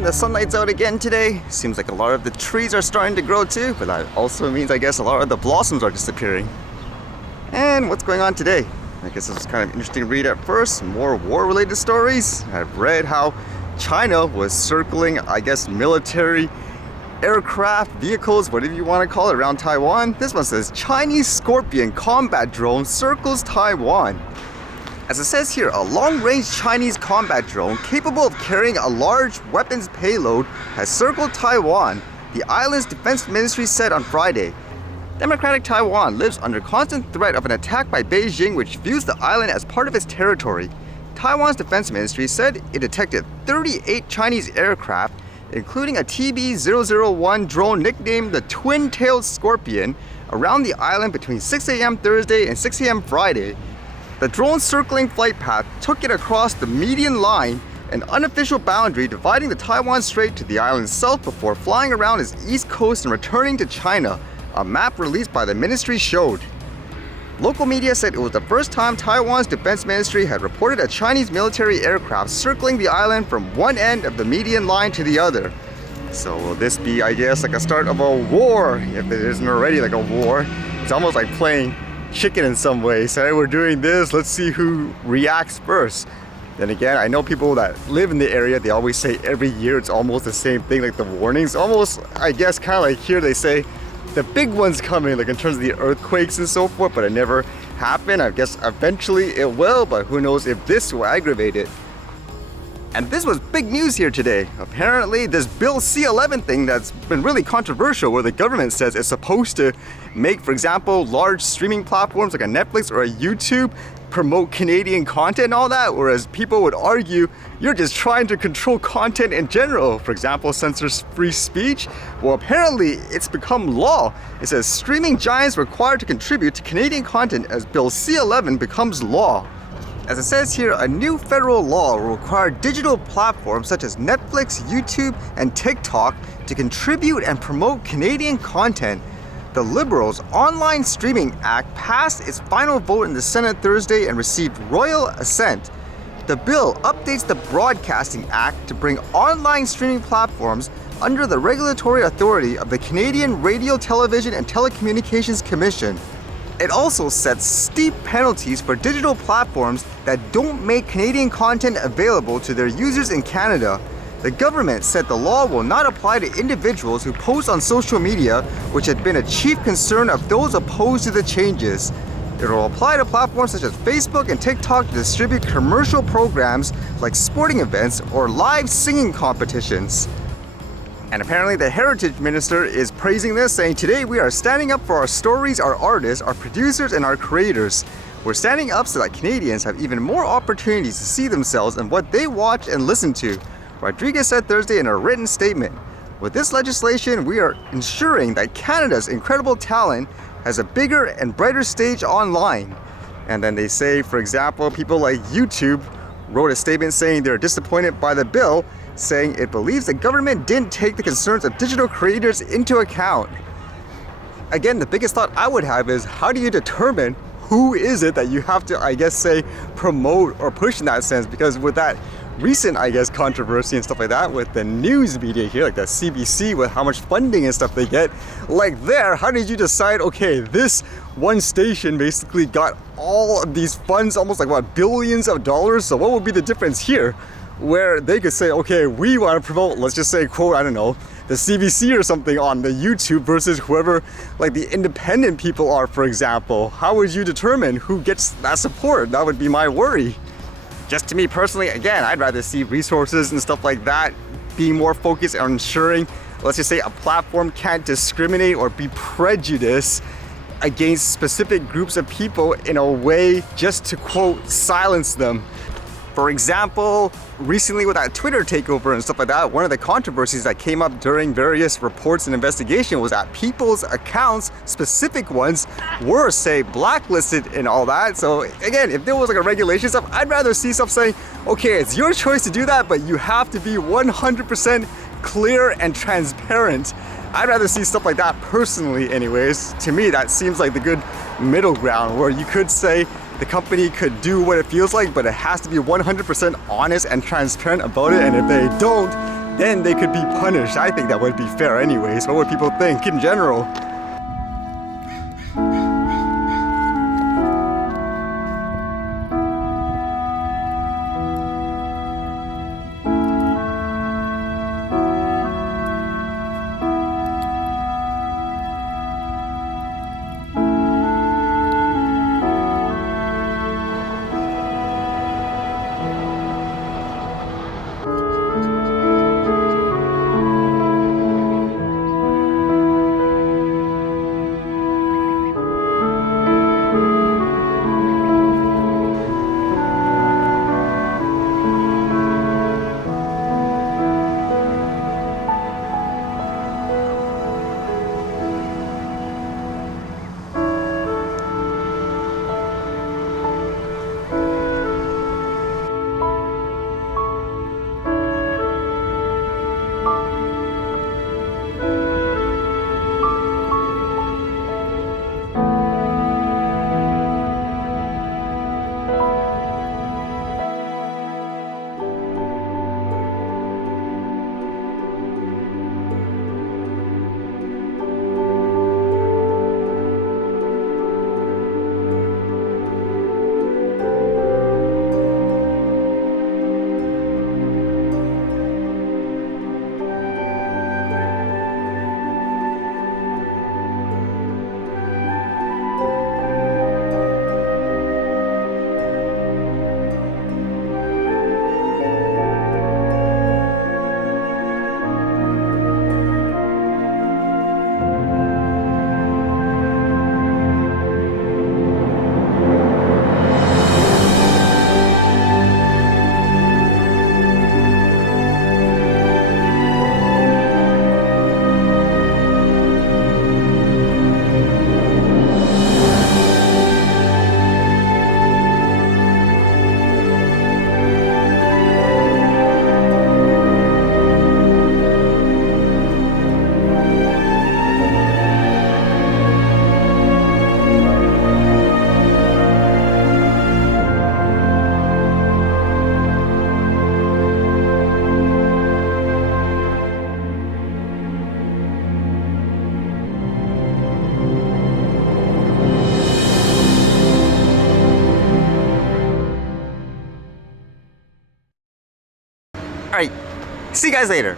Taiwan, the sunlight's out again today. Seems like a lot of the trees are starting to grow too, but that also means I guess a lot of the blossoms are disappearing. And what's going on today? I guess this was kind of interesting to read at first. More war-related stories. I've read how China was circling, I guess, military aircraft, vehicles, whatever you want to call it, around Taiwan. This one says, Chinese Scorpion combat drone circles Taiwan. As it says here, a long-range Chinese combat drone capable of carrying a large weapons payload has circled Taiwan, the island's defense ministry said on Friday. Democratic Taiwan lives under constant threat of an attack by Beijing, which views the island as part of its territory. Taiwan's defense ministry said it detected 38 Chinese aircraft, including a TB-001 drone nicknamed the Twin-Tailed Scorpion, around the island between 6 a.m. Thursday and 6 a.m. Friday. The drone's circling flight path took it across the median line, an unofficial boundary dividing the Taiwan Strait to the island's south, before flying around its east coast and returning to China, a map released by the ministry showed. Local media said it was the first time Taiwan's defense ministry had reported a Chinese military aircraft circling the island from one end of the median line to the other. So will this be, I guess, like a start of a war, if it isn't already like a war? It's almost like playing chicken in some ways. So we're doing this, let's see who reacts first. Then again, I know people that live in the area, they always say every year it's almost the same thing, like the warnings. Almost, I guess, kind of like here they say the big one's coming, like in terms of the earthquakes and so forth, but it never happened. I guess eventually it will, but who knows if this will aggravate it. And this was big news here today. Apparently this Bill C-11 thing that's been really controversial, where the government says it's supposed to make, for example, large streaming platforms like a Netflix or a YouTube promote Canadian content and all that, whereas people would argue you're just trying to control content in general. For example, censors free speech. Well, apparently it's become law. It says streaming giants required to contribute to Canadian content as Bill C-11 becomes law. As it says here, a new federal law will require digital platforms such as Netflix, YouTube, and TikTok to contribute and promote Canadian content. The Liberals' Online Streaming Act passed its final vote in the Senate Thursday and received royal assent. The bill updates the Broadcasting Act to bring online streaming platforms under the regulatory authority of the Canadian Radio, Television, and Telecommunications Commission. It also sets steep penalties for digital platforms that don't make Canadian content available to their users in Canada. The government said the law will not apply to individuals who post on social media, which had been a chief concern of those opposed to the changes. It will apply to platforms such as Facebook and TikTok to distribute commercial programs like sporting events or live singing competitions. And apparently the Heritage Minister is praising this, saying, "Today we are standing up for our stories, our artists, our producers, and our creators. We're standing up so that Canadians have even more opportunities to see themselves in what they watch and listen to," Rodriguez said Thursday in a written statement. "With this legislation, we are ensuring that Canada's incredible talent has a bigger and brighter stage online." And then they say, for example, people like YouTube wrote a statement saying they're disappointed by the bill, saying it believes the government didn't take the concerns of digital creators into account. Again, the biggest thought I would have is, how do you determine who is it that you have to, I guess, say, promote or push in that sense? Because with that recent, I guess, controversy and stuff like that with the news media here, like the CBC, with how much funding and stuff they get, like there, how did you decide, okay, this one station basically got all of these funds, almost like what, billions of dollars? So what would be the difference here, where they could say, okay, we want to promote, let's just say, quote, I don't know, the CBC or something on the YouTube versus whoever, like the independent people are, for example? How would you determine who gets that support? That would be my worry. Just to me personally, again, I'd rather see resources and stuff like that being more focused on ensuring, let's just say, a platform can't discriminate or be prejudiced against specific groups of people in a way just to, quote, silence them. For example, recently with that Twitter takeover and stuff like that, one of the controversies that came up during various reports and investigation was that people's accounts, specific ones, were, say, blacklisted and all that. So again, if there was like a regulation stuff, I'd rather see stuff saying, okay, it's your choice to do that, but you have to be 100% clear and transparent. I'd rather see stuff like that personally anyways. To me, that seems like the good middle ground, where you could say the company could do what it feels like, but it has to be 100% honest and transparent about it. And if they don't, then they could be punished. I think that would be fair anyways. What would people think in general? Alright, see you guys later.